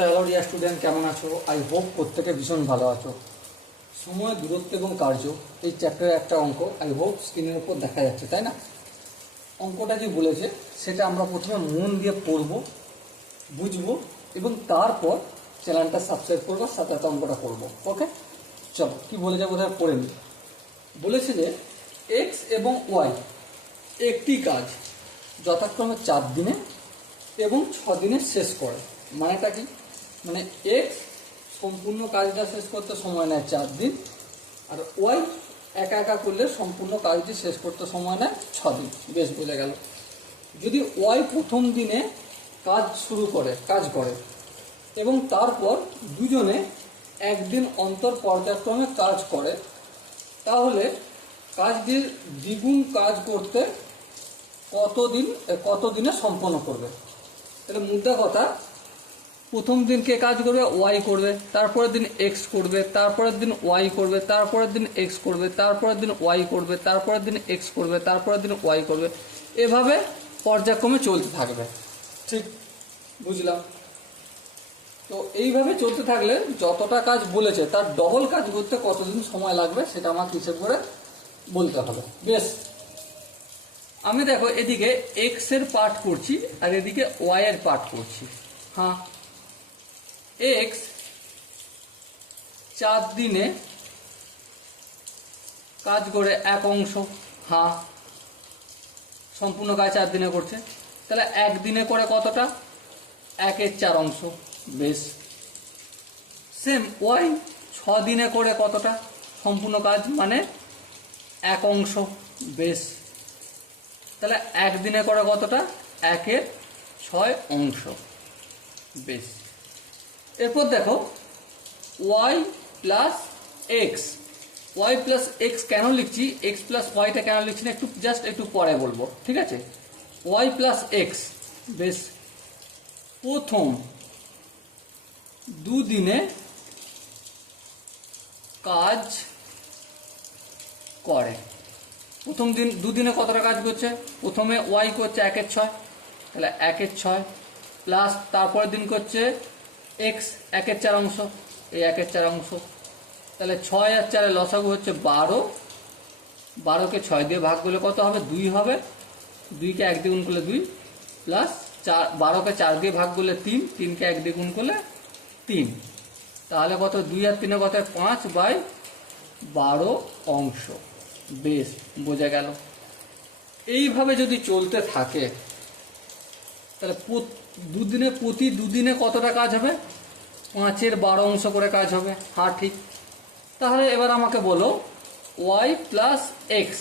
Hello dear student, কেমন আছো? I hope প্রত্যেকে ভীষণ ভালো আছো। সময়, দূরত্ব এবং কার্য, এই চ্যাপ্টারের একটা অঙ্ক আই হোপ স্ক্রিনের উপর দেখা যাচ্ছে, তাই না? অঙ্কটা যে বলেছে সেটা আমরা প্রথমে মন দিয়ে পড়বো, বুঝবো এবং তারপর চ্যানেলটা সাবস্ক্রাইব করবো, সাথে সাথে অঙ্কটা করবো। ওকে, চলো কি বলে যাবো বোধহয় পড়ে নিই। বলেছে যে এক্স এবং ওয়াই একটি কাজ যথাক্রমে 4 দিনে এবং 6 দিনে শেষ করে। মানেটা কি? মানে এক্স সম্পূর্ণ কাজটা শেষ করতে সময় নেয় 4 দিন, আর ওয়াই একা একা করলে সম্পূর্ণ কাজটি শেষ করতে সময় নেয় 6 দিন। বেশ বোঝা গেল। যদি ওয়াই প্রথম দিনে কাজ করে এবং তারপর দুজনে একদিন অন্তর পর্যায়ক্রমে কাজ করে, তাহলে কাজটির দ্বিগুণ কাজ করতে কত দিনে সম্পন্ন করবে? তাহলে মুদ্রা কথা, প্রথম দিন কে কাজ করবে? ওয়াই করবে, তারপরের দিন এক্স করবে, তারপরের দিন ওয়াই করবে, তারপরের দিন এক্স করবে, তারপরের দিন ওয়াই করবে, তারপরের দিন এক্স করবে, তারপরের দিন ওয়াই করবে, এভাবে পর্যায়ক্রমে চলতে থাকবে। ঠিক বুঝলাম তো? এইভাবে চলতে থাকলে যতটা কাজ বলেছে তার ডবল কাজ করতে কতদিন সময় লাগবে সেটা আমাকে হিসেব করে বলতে হবে। বেশ, আমি দেখো এদিকে এক্স এর পার্ট করছি আর এদিকে ওয়াই এর পার্ট করছি। হ্যাঁ, এক্স 4 দিনে কাজ করে এক অংশ। হ্যাঁ, সম্পূর্ণ কাজ 4 দিনে করছে, তাহলে একদিনে করে কতটা? 1/4 অংশ। বেশ, সেম ওয়াই 6 দিনে করে কতটা? সম্পূর্ণ কাজ মানে 1 অংশ। বেশ, তাহলে একদিনে করে কতটা? 1/6 অংশ। বেশ, এরপর দেখো Y plus X. Y plus X কেন লিখছি, এক্স প্লাস ওয়াইটা কেন লিখছি না একটু পরে বলবো, ঠিক আছে? Y plus X. বেশ, প্রথম দুদিনে কাজ করে। প্রথম দিন দুদিনে কতটা কাজ করছে? প্রথমে ওয়াই করছে 1/6, তাহলে 1/6 প্লাস তারপরের দিন করছে এক্স 1/4 অংশ, এই 1/4 অংশ। তাহলে 6 আর 4 লসাগু হচ্ছে 12। 12কে 6 দিয়ে ভাগ করলে কত হবে? 2 হবে। 2কে 1 দিয়ে গুণ করলে 2 প্লাস 12কে 4 দিয়ে ভাগ করলে 3, 3কে 1 দিয়ে গুণ করলে 3। তাহলে কত? 2 আর 3 কত? 5/12 অংশ। বেশ, বোঝা গেল। এইভাবে যদি চলতে থাকে তাহলে প্রতি দুদিনে কতটা কাজ হবে? 5/12 অংশ করে কাজ হবে। হ্যাঁ, ঠিক। তাহলে এবার আমাকে বলো ওয়াই প্লাস এক্স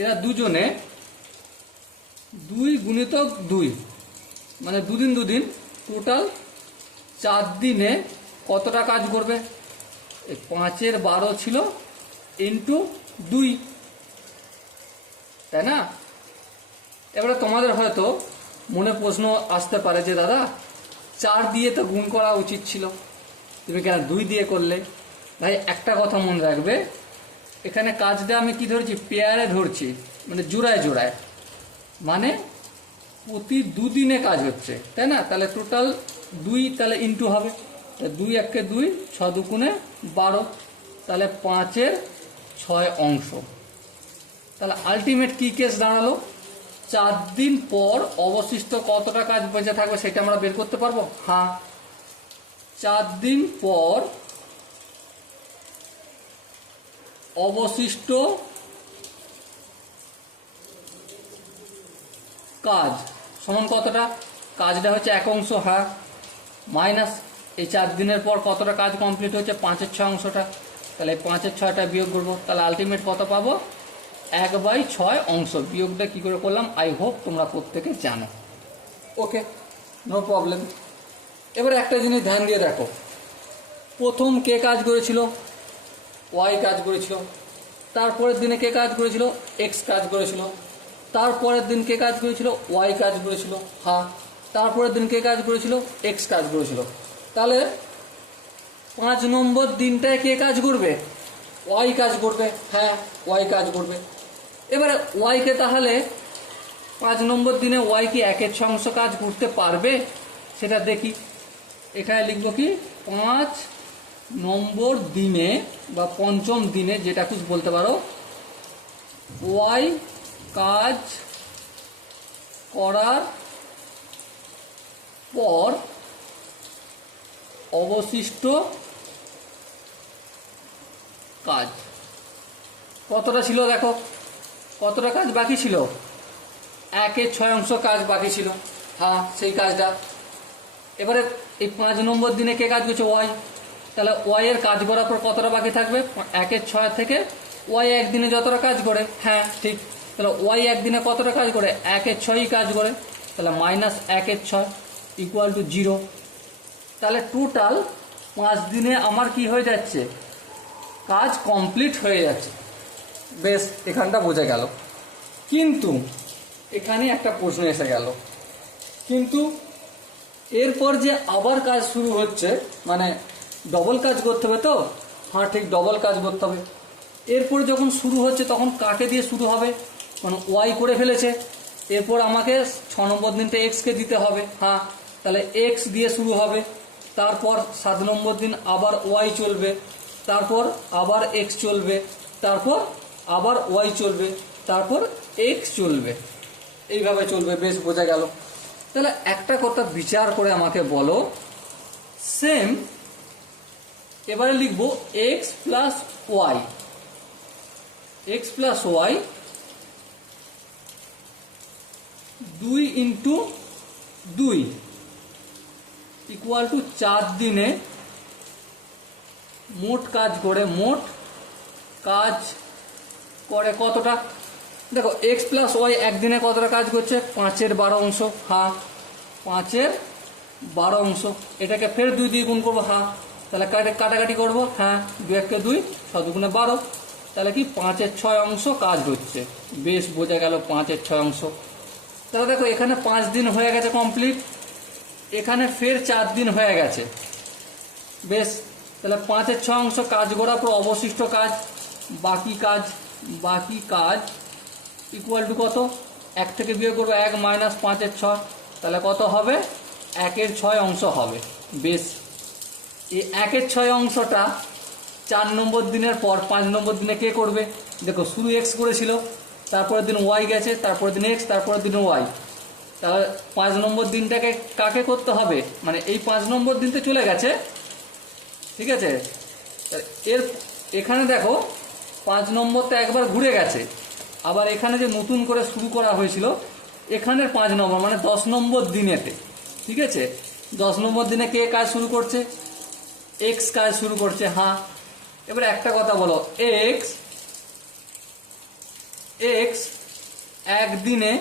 এরা দুজনে 2 গুণিতক 2 মানে দুদিন টোটাল 4 দিনে কতটা কাজ করবে? 5/12 ছিল ইন্টু 2, তাই না? এবারে তোমাদের হয়তো মনে প্রশ্ন আসতে পারে যে দাদা 4 দিয়ে তো গুণ করা উচিত ছিল, তুমি কেন 2 দিয়ে করলে? ভাই একটা কথা মনে রাখবে, এখানে কাজটা আমি কি ধরছি? পেয়ারে ধরছি, মানে জোড়ায়, মানে প্রতি দুদিনে কাজ হচ্ছে, তাই না? তাহলে টোটাল 2, তাহলে ইন্টু হবে 2 1 2, 6 2 12, তাহলে 5/6 অংশ। তাহলে আলটিমেট কি কেস দাঁড়ালো? 4 দিন পর অবশিষ্ট কতটা কাজ বেঁচে থাকবে সেটা আমরা বের করতে পারবো। হ্যাঁ, 4 দিন পর অবশিষ্ট কাজ সমান কতটা? কাজটা হচ্ছে 1 অংশ। হ্যাঁ, মাইনাস এই 4 দিনের পর কতটা কাজ কমপ্লিট হচ্ছে? 5/6 অংশটা। তাহলে 5/6টা বিয়োগ করবো, তাহলে আলটিমেট কত পাবো? 1/6 অংশ। বিয়োগটা কি করে করলাম আই হোপ তোমরা প্রত্যেকে জানো। ওকে, নো প্রবলেম। এবার একটা জিনিস ধ্যান দিয়ে দেখো, প্রথম কে কাজ করেছিল? ওয়াই কাজ করেছিল। তারপরের দিনে কে কাজ করেছিল? এক্স কাজ করেছিল। তারপরের দিন কে কাজ করেছিল? ওয়াই কাজ করেছিল। হ্যাঁ, তারপরের দিন কে কাজ করেছিল? এক্স কাজ করেছিল। তাহলে 5 নম্বর দিনটায় কে কাজ করবে? ওয়াই কাজ করবে। হ্যাঁ, ওয়াই কাজ করবে। এবারে ওয়াইকে তাহলে 5 নম্বর দিনে ওয়াই কি 1/6 অংশ কাজ করতে পারবে সেটা দেখি। এখানে লিখবো কি 5 নম্বর দিনে বা পঞ্চম দিনে, যেটা খুশি বলতে পারো, ওয়াই কাজ করার পর অবশিষ্ট কাজ কতটা ছিল। দেখো কতটা কাজ বাকি ছিল, 1/6 কাজ বাকি ছিল। হ্যাঁ, সেই কাজটা এবারে এই 5 নম্বর দিনে কে কাজ করছে, ওয়াই। তাহলে ওয়াই এর কাজ করার পর কতটা বাকি থাকবে, 1/6 থেকে ওয়াই একদিনে যতটা কাজ করে। হ্যাঁ ঠিক, তাহলে ওয়াই একদিনে কতটা কাজ করে, 1/6 কাজ করে। তাহলে -1/6 ইকুয়াল টু 0। তাহলে টোটাল 5 দিনে আমার কি হয়ে যাচ্ছে, কাজ কমপ্লিট হয়ে যাচ্ছে। বেশ, এখানটা বোঝা গেল। কিন্তু এখানে একটা প্রশ্ন এসে গেল, কিন্তু এরপর যে আবার কাজ শুরু হচ্ছে, মানে ডবল কাজ করতে হবে তো। হ্যাঁ ঠিক, ডবল কাজ করতে হবে। এরপর যখন শুরু হচ্ছে তখন কাকে দিয়ে শুরু হবে, মানে ওয়াই করে ফেলেছে, এরপর আমাকে 6 নম্বর দিনটা এক্সকে দিতে হবে। হ্যাঁ, তাহলে এক্স দিয়ে শুরু হবে, তারপর 7 নম্বর দিন আবার ওয়াই চলবে, তারপর আবার এক্স চলবে, তারপর আবার ওয়াই চলবে, তারপর এক্স চলবে, এইভাবে চলবে। বেশ, বোঝা গেল। তাহলে একটা কথা বিচার করে আমাকে বলো, সেম এবারে লিখবো X plus Y, X plus Y 2 × 2 equal to 4 দিনে মোট কাজ কতটা। দেখো এক্স প্লাস ওয়াই একদিনে কতটা কাজ করছে, 5/12। হ্যাঁ, 5/12। এটাকে ফের 2 দিয়ে গুণ করবো। হ্যাঁ, তাহলে কাটাকাটি করবো। হ্যাঁ, 2 × 2 = 12। তাহলে কি 5/6 কাজ হচ্ছে। বেশ, বোঝা গেল 5/6। তাহলে দেখো এখানে 5 দিন হয়ে গেছে কমপ্লিট, এখানে ফের 4 দিন হয়ে গেছে। বেশ, তাহলে 5/6 কাজ করার পর অবশিষ্ট কাজ, বাকি কাজ ইকুয়াল টু কত, 1 থেকে বিয়োগ করবো 1 - 5/6, তাহলে কত হবে, 1/6 হবে। বেশ, এই 1/6টা 4 নম্বর দিনের পর 5 নম্বর দিনে কে করবে। দেখো শুরু এক্স করেছিল, তারপরের দিন ওয়াই গেছে, তারপরের দিন এক্স, তারপরের দিন ওয়াই। তাহলে 5 নম্বর দিনটাকে কাকে করতে হবে, মানে এই 5 নম্বর দিনতে চলে গেছে, ঠিক আছে। এখানে দেখো 5 নম্বরটা একবার ঘুরে গেছে, আবার এখানে যে নতুন করে শুরু করা হয়েছিল এখানের 5 নম্বর মানে 10 নম্বর দিনেতে, ঠিক আছে। 10 নম্বর দিনে কে কাজ শুরু করছে, এক্স কাজ শুরু করছে। হ্যাঁ, এবারে একটা কথা বলো, এক্স একদিনে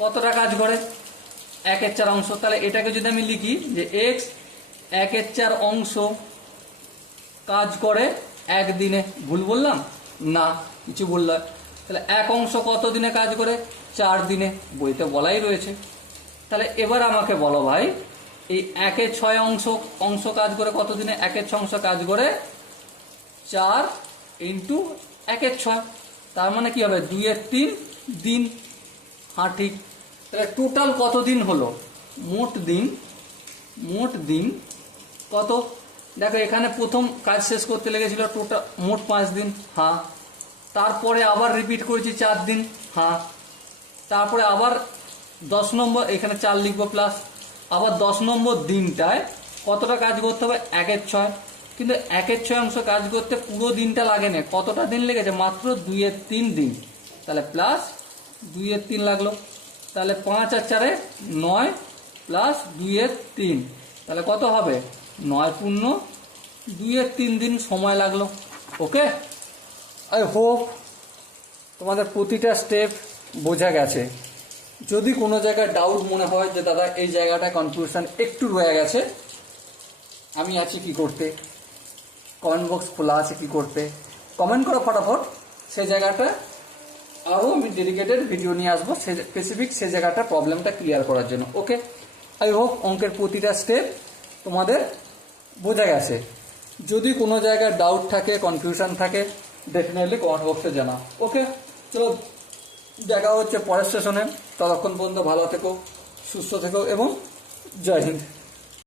কতটা কাজ করে, 1/4। তাহলে এটাকে যদি আমি লিখি যে এক্স 1/4 কাজ করে একদিনে, ভুল বললাম না, কিছু বললাম। তাহলে 1 কত দিনে কাজ করে, 4 দিনে, বইতে বলাই রয়েছে। তাহলে এবার আমাকে বলো ভাই, এই 1/6 কাজ করে কত দিনে, 1/6 কাজ করে 4 × 1/6, তার মানে কি হবে, 2/3 দিন। হ্যাঁ ঠিক, তাহলে টোটাল কত দিন হলো, মোট দিন কত। দেখো এখানে প্রথম কাজ শেষ করতে লেগেছিল টোটাল মোট 5 দিন। হ্যাঁ, তারপরে আবার রিপিট করেছি 4 দিন। হ্যাঁ, তারপরে আবার 10 নম্বর, এখানে 4 লিখবো প্লাস, আবার 10 নম্বর দিনটায় কতটা কাজ করতে হবে, 1/6। কিন্তু 1/6 কাজ করতে পুরো দিনটা লাগে না, কতটা দিন লেগেছে, মাত্র 2/3 দিন। তাহলে প্লাস 2/3 লাগলো। তাহলে 5 আর 4 9 প্লাস 2/3, তাহলে কত হবে, 9 পূর্ণ 2/3 দিন সময় লাগলো। ওকে, আই হোপ তোমাদের প্রতিটা স্টেপ বোঝা গেছে। যদি কোনো জায়গায় ডাউট মনে হয় যে দাদা এই জায়গাটা কনফিউশন একটু রয়ে গেছে, আমি আছি কি করতে, কমেন্ট বক্স খোলা আছে কি করতে, কমেন্ট করো ফটাফট। সেই জায়গাটা আরও আমি ডেডিকেটেড ভিডিও নিয়ে আসবো স্পেসিফিক সেই জায়গাটা প্রবলেমটা ক্লিয়ার করার জন্য। ওকে, আই হোপ অঙ্কের প্রতিটা স্টেপ তোমাদের বোঝা গেছে। যদি কোনো জায়গায় ডাউট থাকে, কনফিউশন থাকে, ডেফিনেটলি কমেন্ট বক্সে জানাও। ওকে, চলো দেখা হচ্ছে পরের সেশনে। ততক্ষণ পর্যন্ত ভালো থেকো, সুস্থ থেকো এবং জয় হিন্দ।